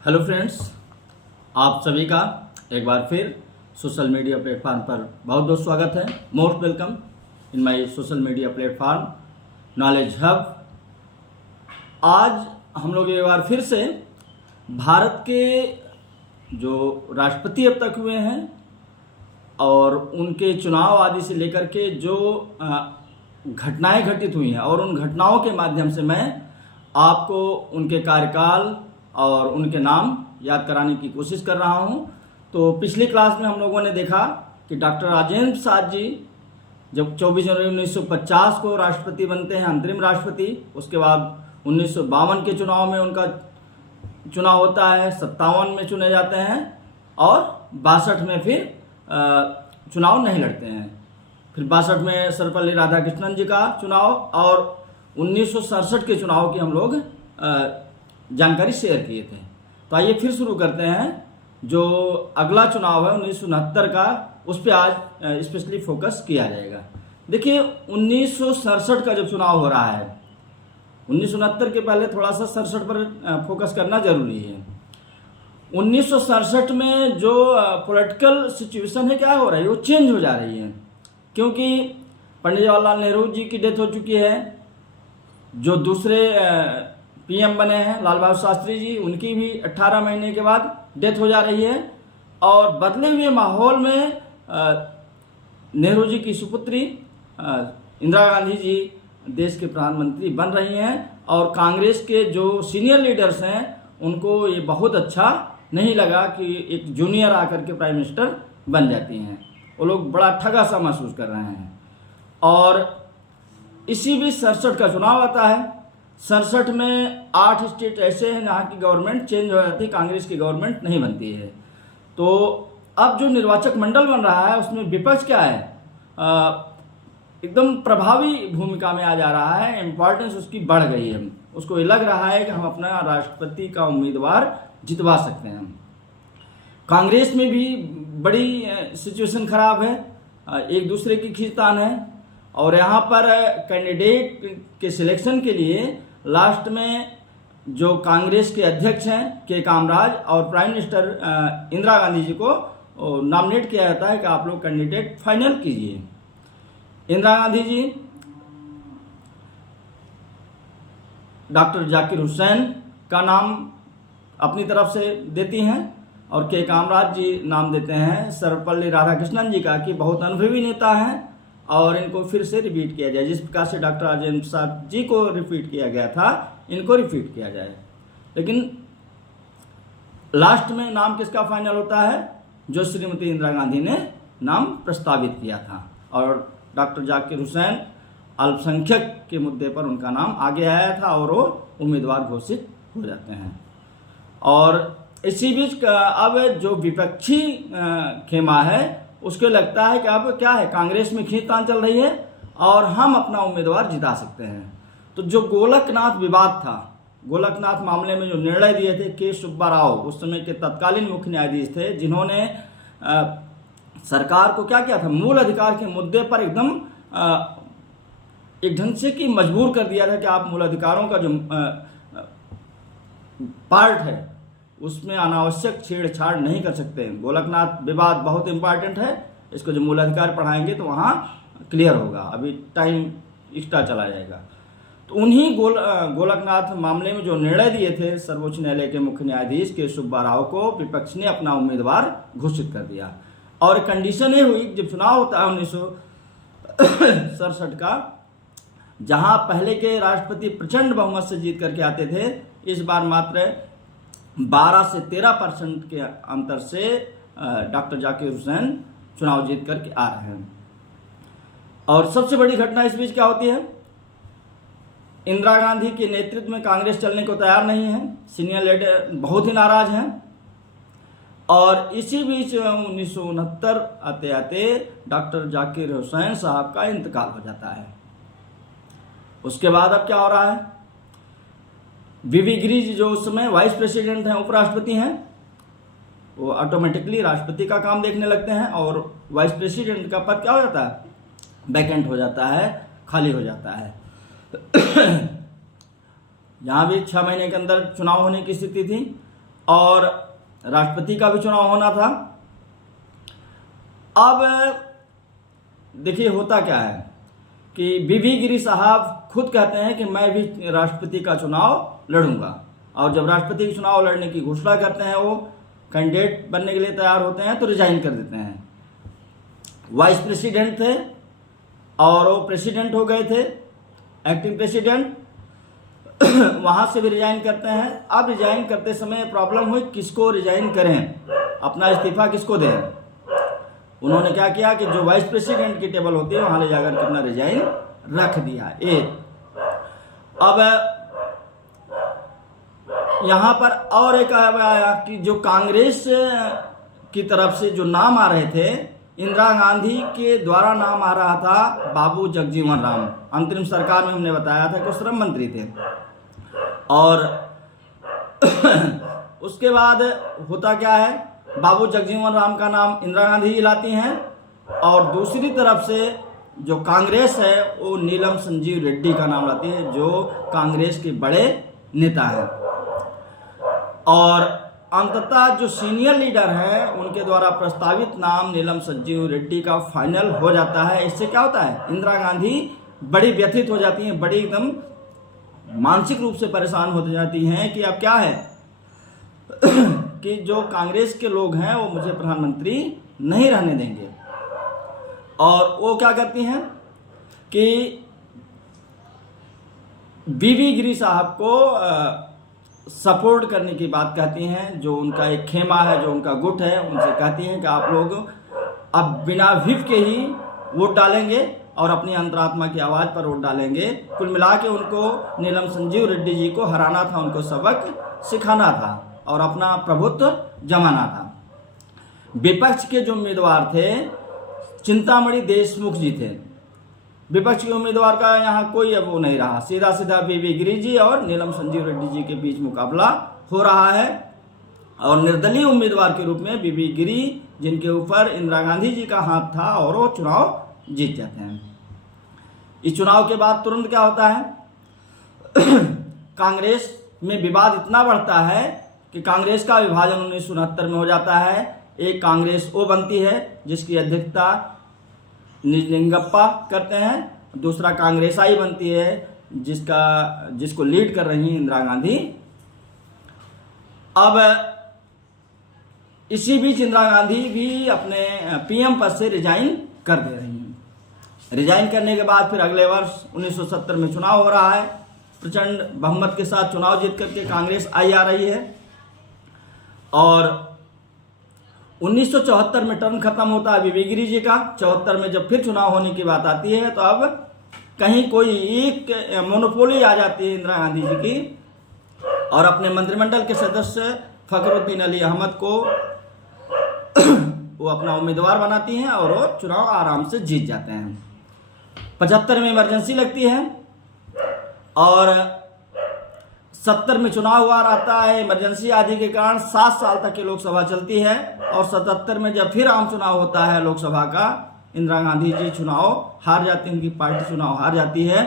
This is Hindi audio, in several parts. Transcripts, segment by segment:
हेलो फ्रेंड्स, आप सभी का एक बार फिर सोशल मीडिया प्लेटफॉर्म पर बहुत बहुत स्वागत है। Most welcome in my social media platform knowledge hub. आज हम लोग एक बार फिर से भारत के जो राष्ट्रपति अब तक हुए हैं और उनके चुनाव आदि से लेकर के जो घटनाएं घटित हुई हैं और उन घटनाओं के माध्यम से मैं आपको उनके कार्यकाल और उनके नाम याद कराने की कोशिश कर रहा हूं। तो पिछली क्लास में हम लोगों ने देखा कि डॉक्टर राजेंद्र प्रसाद जी जब 24 जनवरी 1950 को राष्ट्रपति बनते हैं, अंतरिम राष्ट्रपति। उसके बाद 1952 के चुनाव में उनका चुनाव होता है, 57 में चुने जाते हैं और 62 में फिर चुनाव नहीं लड़ते हैं। फिर 62 में सर्वपल्ली राधाकृष्णन जी का चुनाव और 1967 के चुनाव की हम लोग जानकारी शेयर किए थे। तो आइए फिर शुरू करते हैं। जो अगला चुनाव है 1969 का, उस पर आज स्पेशली फोकस किया जाएगा। देखिए 1967 का जब चुनाव हो रहा है, 1969 के पहले थोड़ा सा 67 पर फोकस करना जरूरी है। 1967 में जो पॉलिटिकल सिचुएशन है क्या हो रही है, वो चेंज हो जा रही है, क्योंकि पंडित जवाहरलाल नेहरू जी की डेथ हो चुकी है। जो दूसरे पीएम बने हैं लाल बहादुर शास्त्री जी, उनकी भी 18 महीने के बाद डेथ हो जा रही है। और बदले हुए माहौल में नेहरू जी की सुपुत्री इंदिरा गांधी जी देश के प्रधानमंत्री बन रही हैं और कांग्रेस के जो सीनियर लीडर्स हैं उनको ये बहुत अच्छा नहीं लगा कि एक जूनियर आकर के प्राइम मिनिस्टर बन जाती हैं। वो लोग बड़ा ठगा सा महसूस कर रहे हैं। और इसी बीच 67 का चुनाव आता है। 67 में 8 स्टेट ऐसे हैं जहाँ की गवर्नमेंट चेंज हो जाती है, कांग्रेस की गवर्नमेंट नहीं बनती है। तो अब जो निर्वाचक मंडल बन रहा है उसमें विपक्ष क्या है, एकदम प्रभावी भूमिका में आ जा रहा है। इम्पोर्टेंस उसकी बढ़ गई है। उसको ये लग रहा है कि हम अपना राष्ट्रपति का उम्मीदवार जितवा सकते हैं। कांग्रेस में भी बड़ी सिचुएशन खराब है, एक दूसरे की खींचतान है। और यहाँ पर कैंडिडेट के सिलेक्शन के लिए लास्ट में जो कांग्रेस के अध्यक्ष हैं के कामराज और प्राइम मिनिस्टर इंदिरा गांधी जी को नॉमिनेट किया जाता है कि आप लोग कैंडिडेट फाइनल कीजिए। इंदिरा गांधी जी डॉक्टर जाकिर हुसैन का नाम अपनी तरफ से देती हैं और के कामराज जी नाम देते हैं सर्वपल्ली राधाकृष्णन जी का, कि बहुत अनुभवी नेता हैं और इनको फिर से रिपीट किया जाए। जिस प्रकार से डॉक्टर राजेंद्र प्रसाद जी को रिपीट किया गया था, इनको रिपीट किया जाए। लेकिन लास्ट में नाम किसका फाइनल होता है, जो श्रीमती इंदिरा गांधी ने नाम प्रस्तावित किया था। और डॉक्टर जाकिर हुसैन अल्पसंख्यक के मुद्दे पर उनका नाम आगे आया था और वो उम्मीदवार घोषित हो जाते हैं। और इसी बीच अब जो विपक्षी खेमा है उसको लगता है कि अब क्या है, कांग्रेस में खींचतान चल रही है और हम अपना उम्मीदवार जिता सकते हैं। तो जो गोलकनाथ विवाद था, गोलकनाथ मामले में जो निर्णय दिए थे के सुब्बा राव, उस समय के तत्कालीन मुख्य न्यायाधीश थे, जिन्होंने सरकार को क्या किया था, मूल अधिकार के मुद्दे पर एकदम एक ढंग से कि मजबूर कर दिया था कि आप मूल अधिकारों का जो पार्ट है उसमें अनावश्यक छेड़छाड़ नहीं कर सकते। गोलकनाथ विवाद बहुत इंपॉर्टेंट है, इसको जो मूलाधिकार पढ़ाएंगे तो वहाँ क्लियर होगा, अभी टाइम एक्स्ट्रा चला जाएगा। तो उन्हीं गोलकनाथ मामले में जो निर्णय दिए थे सर्वोच्च न्यायालय के मुख्य न्यायाधीश के सुब्बा राव को, विपक्ष ने अपना उम्मीदवार घोषित कर दिया। और कंडीशन ये हुई जब चुनाव होता है 1967 का, जहाँ पहले के राष्ट्रपति प्रचंड बहुमत से जीत करके आते थे, इस बार मात्र 12 से 13% के अंतर से डॉक्टर जाकिर हुसैन चुनाव जीत करके आ रहे हैं। और सबसे बड़ी घटना इस बीच क्या होती है, इंदिरा गांधी के नेतृत्व में कांग्रेस चलने को तैयार नहीं है, सीनियर लीडर बहुत ही नाराज हैं। और इसी बीच 1969 आते आते डॉक्टर जाकिर हुसैन साहब का इंतकाल हो जाता है। उसके बाद अब क्या हो रहा है, वीवी गिरी जी जो उस समय वाइस प्रेसिडेंट हैं, उपराष्ट्रपति हैं, वो ऑटोमेटिकली राष्ट्रपति का काम देखने लगते हैं और वाइस प्रेसिडेंट का पद क्या हो जाता है, वैकेंट हो जाता है, खाली हो जाता है। यहाँ भी 6 महीने के अंदर चुनाव होने की स्थिति थी और राष्ट्रपति का भी चुनाव होना था। अब देखिए होता क्या है कि बीबी गिरी साहब खुद कहते हैं कि मैं भी राष्ट्रपति का चुनाव लड़ूंगा, और जब राष्ट्रपति का चुनाव लड़ने की घोषणा करते हैं, वो कैंडिडेट बनने के लिए तैयार होते हैं तो रिजाइन कर देते हैं। वाइस प्रेसिडेंट थे और वो प्रेसिडेंट हो गए थे, एक्टिंग प्रेसिडेंट, वहां से भी रिजाइन करते हैं। अब रिजाइन करते समय प्रॉब्लम हुई किसको रिजाइन करें, अपना इस्तीफा किसको दें। उन्होंने क्या किया कि जो वाइस प्रेसिडेंट की टेबल होती है वहां ले जाकर के अपना रिजाइन रख दिया। अब यहां पर और एक आया कि जो कांग्रेस की तरफ से जो नाम आ रहे थे, इंदिरा गांधी के द्वारा नाम आ रहा था बाबू जगजीवन राम। अंतरिम सरकार में हमने बताया था कि श्रम मंत्री थे, और उसके बाद होता क्या है, बाबू जगजीवन राम का नाम इंदिरा गांधी जी लाती हैं, और दूसरी तरफ से जो कांग्रेस है वो नीलम संजीव रेड्डी का नाम लाती है, जो कांग्रेस के बड़े नेता हैं। और अंततः जो सीनियर लीडर है उनके द्वारा प्रस्तावित नाम नीलम संजीव रेड्डी का फाइनल हो जाता है। इससे क्या होता है, इंदिरा गांधी बड़ी व्यथित हो जाती हैं, बड़ी एकदम मानसिक रूप से परेशान हो जाती हैं कि अब क्या है कि जो कांग्रेस के लोग हैं वो मुझे प्रधानमंत्री नहीं रहने देंगे। और वो क्या करती हैं कि बीबी गिरी साहब को सपोर्ट करने की बात कहती हैं। जो उनका एक खेमा है, जो उनका गुट है, उनसे कहती हैं कि आप लोग अब बिना व्हिप के ही वोट डालेंगे और अपनी अंतरात्मा की आवाज़ पर वोट डालेंगे। कुल मिला के उनको नीलम संजीव रेड्डी जी को हराना था, उनको सबक सिखाना था और अपना प्रभुत्व जमाना था। विपक्ष के जो उम्मीदवार थे चिंतामणि देशमुख जी थे। विपक्ष के उम्मीदवार का यहाँ कोई अब वो नहीं रहा, सीधा सीधा बीबी गिरी जी और नीलम संजीव रेड्डी जी के बीच मुकाबला हो रहा है। और निर्दलीय उम्मीदवार के रूप में बीबी गिरी, जिनके ऊपर इंदिरा गांधी जी का हाथ था, और वो चुनाव जीत जाते हैं। इस चुनाव के बाद तुरंत क्या होता है कांग्रेस में विवाद इतना बढ़ता है कि कांग्रेस का विभाजन 1969 में हो जाता है। एक कांग्रेस ओ बनती है जिसकी अध्यक्षता निजलिंगप्पा करते हैं, दूसरा कांग्रेस आई बनती है जिसको लीड कर रही हैं इंदिरा गांधी। अब इसी बीच इंदिरा गांधी भी अपने पीएम पद से रिजाइन कर दे रही हैं। रिजाइन करने के बाद फिर अगले वर्ष 1970 में चुनाव हो रहा है। प्रचंड बहुमत के साथ चुनाव जीत करके कांग्रेस आई आ रही है, और 1974 में टर्म खत्म होता है बीबी गिरी जी का। 74 में जब फिर चुनाव होने की बात आती है तो अब कहीं कोई एक मोनोपोली आ जाती है इंदिरा गांधी जी की, और अपने मंत्रिमंडल के सदस्य फखरुद्दीन अली अहमद को वो अपना उम्मीदवार बनाती हैं और वो चुनाव आराम से जीत जाते हैं। 75 में इमरजेंसी लगती है और 70 में चुनाव हुआ रहता है। इमरजेंसी आदि के कारण 7 साल तक की लोकसभा चलती है, और 77 में जब फिर आम चुनाव होता है लोकसभा का, इंदिरा गांधी जी चुनाव हार जाती हैं, उनकी पार्टी चुनाव हार जाती है।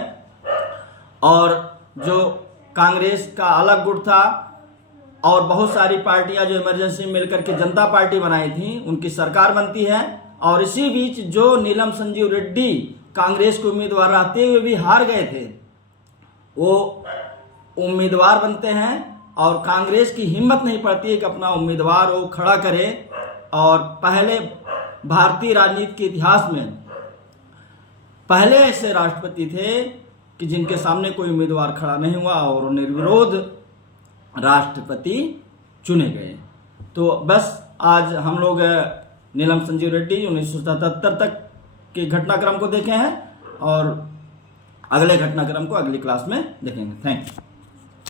और जो कांग्रेस का अलग गुट था और बहुत सारी पार्टियां जो इमरजेंसी में मिलकर के जनता पार्टी बनाई थी, उनकी सरकार बनती है। और इसी बीच जो नीलम संजीव रेड्डी कांग्रेस के उम्मीदवार रहते हुए भी हार गए थे, वो उम्मीदवार बनते हैं, और कांग्रेस की हिम्मत नहीं पड़ती है कि अपना उम्मीदवार वो खड़ा करे। और पहले भारतीय राजनीति के इतिहास में पहले ऐसे राष्ट्रपति थे कि जिनके सामने कोई उम्मीदवार खड़ा नहीं हुआ और निर्विरोध राष्ट्रपति चुने गए। तो बस आज हम लोग नीलम संजीव रेड्डी 1977 तक के घटनाक्रम को देखे हैं, और अगले घटनाक्रम को अगली क्लास में देखेंगे। Thank you.